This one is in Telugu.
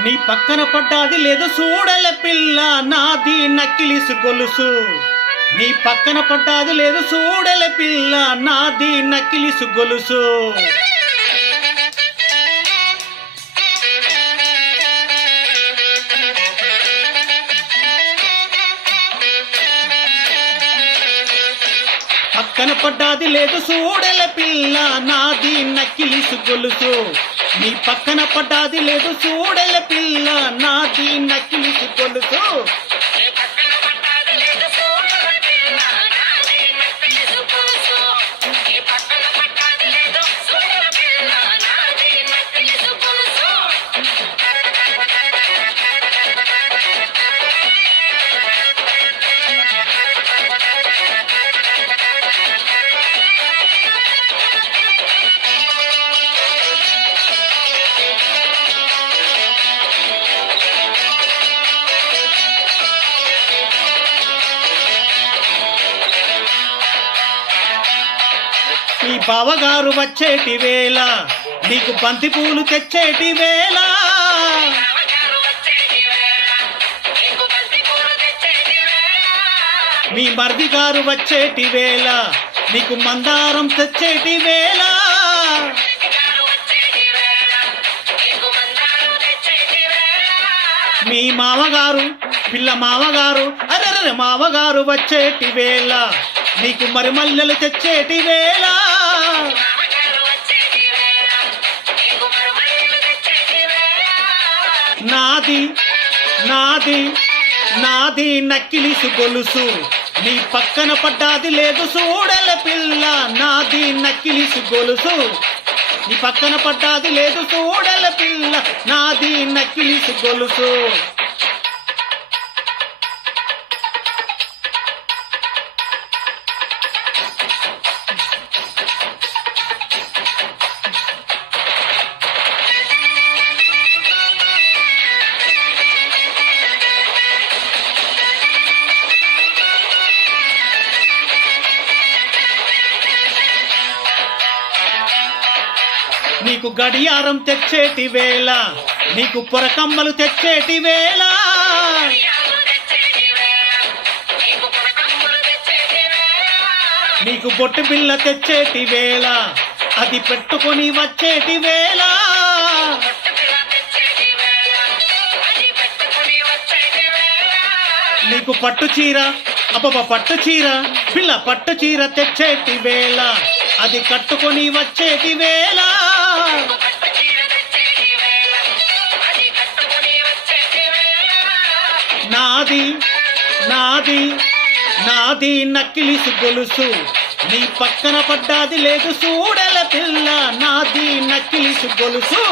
నీ పక్కన పడ్డాది లేదు చూడల పిల్ల నాది నక్కిలిసు గొలుసు. నీ పక్కన పడ్డాది లేదు చూడల పిల్ల నాది నక్కిలిసు గొలుసు. పక్కన పడ్డాది లేదు చూడల పిల్ల నాది నక్కిలిసు గొలుసు. నీ పక్కన పడ్డాది లేదు చూడలే పిల్ల. బావగారు వచ్చేటి వేళ నీకు బంతి పూలు తెచ్చేటి వేళ. మీ మరిది గారు వచ్చేటి వేళ నీకు మందారం తెచ్చేటి వేళ. మీ మామగారు పిల్ల మామగారు అరే మామగారు వచ్చేటి వేళ నీకు మరి మల్లెలు తెచ్చేటి వేళ. నాది నాది నాది నక్కిలిసు గొలుసు నీ పక్కన పడ్డాది లేదు చూడల పిల్ల. నాది నక్కిలిసు గొలుసు నీ పక్కన పడ్డాది లేదు చూడల పిల్ల. నాది నక్కిలిసు గొలుసు నీకు గడియారం తెచ్చేటి వేళ నీకు పొరకమ్మలు తెచ్చేటి వేళ. నీకు తెచ్చేటి వేళ బొట్టు బిల్ల తెచ్చేటి వేళ అది పెట్టుకొని వచ్చేటి వేళ. వచ్చేటి వేళ నీకు పట్టు చీర అబ్బబ్బ పట్టు చీర పిల్ల పట్టు చీర తెచ్చేటి వేళ అది కట్టుకొని వచ్చేటి వేళ. నాది నాది నాది నక్కిలి గొలుసు నీ పక్కన పడ్డాది లేదు చూడల పిల్ల. నాది నక్కిలి గొలుసు